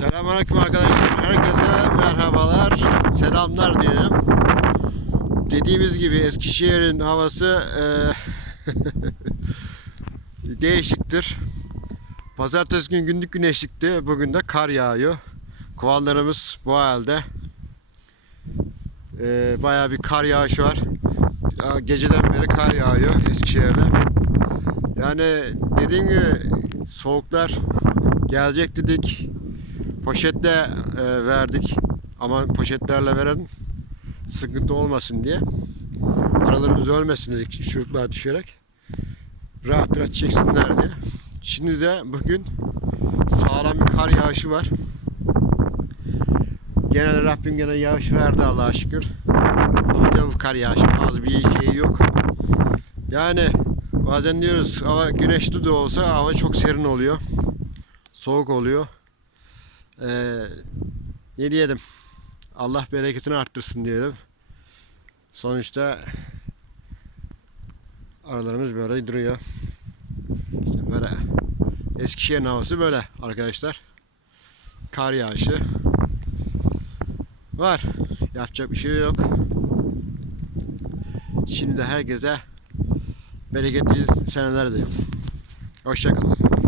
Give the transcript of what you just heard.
Selamünaleyküm arkadaşlar. Herkese merhabalar. Selamlar diyelim. Dediğimiz gibi Eskişehir'in havası eee, değişiktir. Pazartesi gün günlük güneşlikti. Bugün de kar yağıyor. Kovanlarımız bu halde. Eee bayağı bir kar yağışı var. Geceden beri kar yağıyor Eskişehir'de. Yani dediğim gibi soğuklar gelecek dedik. Poşetle e, verdik. Ama poşetlerle veren sıkıntı olmasın diye. Aralarımız ölmesin dedik çocuklar düşerek. Rahat rahat çeksinler diye. Şimdi de bugün sağlam bir kar yağışı var. Gene de Rabbim gene yağış verdi Allah'a şükür. Ama tabii kar yağışı az bir şey yok. Yani bazen diyoruz hava güneşli de olsa hava çok serin oluyor. Soğuk oluyor. Ee, ne diyelim? Allah bereketini arttırsın diyelim. Sonuçta aralarımız böyle duruyor. İşte böyle Eskişehir'in havası böyle arkadaşlar. Kar yağışı var. Yapacak bir şey yok. Şimdi herkese bereketli seneler diliyorum. Hoşçakalın.